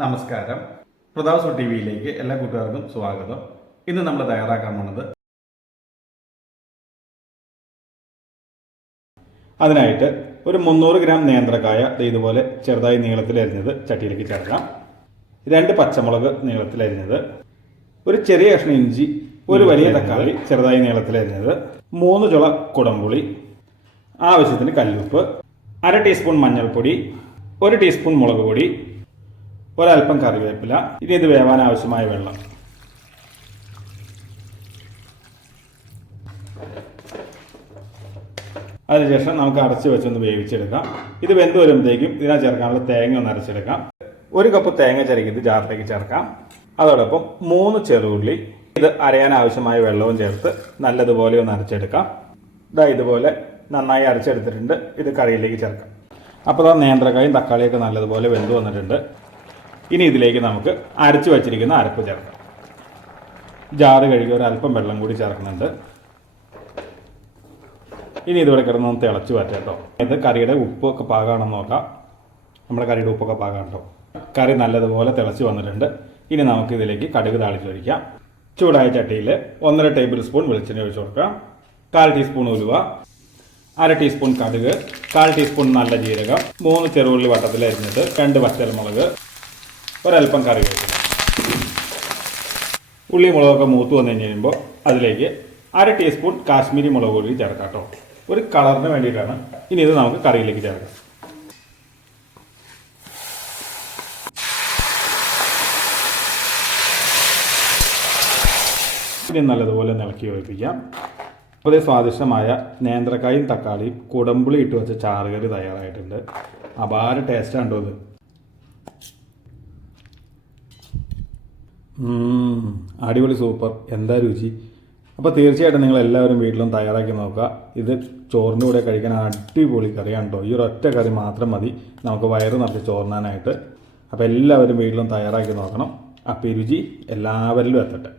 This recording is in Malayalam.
നമസ്കാരം. പ്രതാപ് ടി വിയിലേക്ക് എല്ലാ കൂട്ടുകാർക്കും സ്വാഗതം. ഇന്ന് നമ്മൾ തയ്യാറാക്കാൻ പോണത് അതിനായിട്ട് ഒരു മുന്നൂറ് ഗ്രാം നേന്ത്രക്കായ ഇതുപോലെ ചെറുതായി നീളത്തിൽ അരിഞ്ഞത് ചട്ടിയിലേക്ക് ചേർക്കാം. രണ്ട് പച്ചമുളക് നീളത്തിൽ അരിഞ്ഞത് ഒരു ചെറിയ കഷ്ണം ഇഞ്ചി ഒരു വലിയ തക്കാളി ചെറുതായി നീളത്തിൽ അരിഞ്ഞത് മൂന്ന് ചുള കുടംപുളി ആവശ്യത്തിന് കല്ലുപ്പ് അര ടീസ്പൂൺ മഞ്ഞൾപ്പൊടി ഒരു ടീസ്പൂൺ മുളക് പൊടി ഒരൽപ്പം കറിവേപ്പില ഇനി ഇത് വേവാൻ ആവശ്യമായ വെള്ളം. അതിനുശേഷം നമുക്ക് അടച്ച് വെച്ചൊന്ന് വേവിച്ചെടുക്കാം. ഇത് വെന്ത് വരുമ്പോഴത്തേക്കും ഇതിനകത്ത് ചേർക്കാനുള്ള തേങ്ങ ഒന്ന് അരച്ചെടുക്കാം. ഒരു കപ്പ് തേങ്ങ ചിരകിയത് ജാറിലേക്ക് ചേർക്കാം. അതോടൊപ്പം മൂന്ന് ചെറുള്ളി ഇത് അരയാൻ ആവശ്യമായ വെള്ളവും ചേർത്ത് നല്ലതുപോലെ ഒന്ന് അരച്ചെടുക്കാം. ഇതാ ഇതുപോലെ നന്നായി അരച്ചെടുത്തിട്ടുണ്ട്. ഇത് കറിയിലേക്ക് ചേർക്കാം. അപ്പോൾ നേന്ത്രക്കായും തക്കാളിയൊക്കെ നല്ലതുപോലെ വെന്ത് വന്നിട്ടുണ്ട്. ഇനി ഇതിലേക്ക് നമുക്ക് അരച്ച് വച്ചിരിക്കുന്ന അരപ്പ് ചേർക്കാം. ജാറ് കഴുകി ഒരു അല്പം വെള്ളം കൂടി ചേർക്കുന്നുണ്ട്. ഇനി ഇതിവിടെ കിടന്ന് ഒന്ന് തിളച്ച് പറ്റാം കേട്ടോ. ഇത് കറിയുടെ ഉപ്പൊക്കെ പാകമാണെന്ന് നോക്കാം. നമ്മുടെ കറിയുടെ ഉപ്പൊക്കെ പാകാണ് കേട്ടോ. കറി നല്ലതുപോലെ തിളച്ച് വന്നിട്ടുണ്ട്. ഇനി നമുക്ക് ഇതിലേക്ക് കടുക് താളിച്ചൊഴിക്കാം ചൂടായ ചട്ടിയിൽ ഒന്നര ടേബിൾ സ്പൂൺ വെളിച്ചെണ്ണ ഒഴിച്ച് കൊടുക്കാം. കാൽ ടീസ്പൂൺ ഉലുവ അര ടീസ്പൂൺ കടുക് കാൽ ടീസ്പൂൺ നല്ല ജീരകം മൂന്ന് ചെറുള്ളി വട്ടത്തിൽ രണ്ട് പച്ചമുളക് ഒരല്പം കറി വയ്ക്കുക ഉള്ളി മുളകൊക്കെ മൂത്ത് വന്നു കഴിയുമ്പോൾ അതിലേക്ക് അര ടീസ്പൂൺ കാശ്മീരി മുളക് പൊടി ചേർക്കാം കേട്ടോ. ഒരു കളറിന് വേണ്ടിയിട്ടാണ്. ഇനി ഇത് നമുക്ക് കറിയിലേക്ക് ചേർക്കാം. ഇനി നല്ലതുപോലെ നിളക്കി ഒഴിപ്പിക്കാം. അപ്പോൾ ഇത് സ്വാദിഷ്ടമായ നേന്ത്രക്കായും തക്കാളിയും കുടമ്പുളി ഇട്ട് വെച്ച ചാറുകറി തയ്യാറായിട്ടുണ്ട്. അപാര ടേസ്റ്റ് കേട്ടോ ഇത്. അടിപൊളി സൂപ്പർ. എന്താ രുചി? അപ്പോൾ തീർച്ചയായിട്ടും നിങ്ങൾ എല്ലാവരും വീട്ടിലും തയ്യാറാക്കി നോക്കുക. ഇത് ചോറിന്റെ കൂടെ കഴിക്കാൻ അടിപൊളി കറിയാണ് കേട്ടോ ഈ ഒരു ഒറ്റ കറി മാത്രം മതി. നമുക്ക് വയറ് നിറച്ച് ചോറിനാനായിട്ട്. അപ്പോൾ എല്ലാവരും വീട്ടിലും തയ്യാറാക്കി നോക്കണം. അപ്പോൾ ഈ രുചി എല്ലാവരിലും എത്തട്ടെ.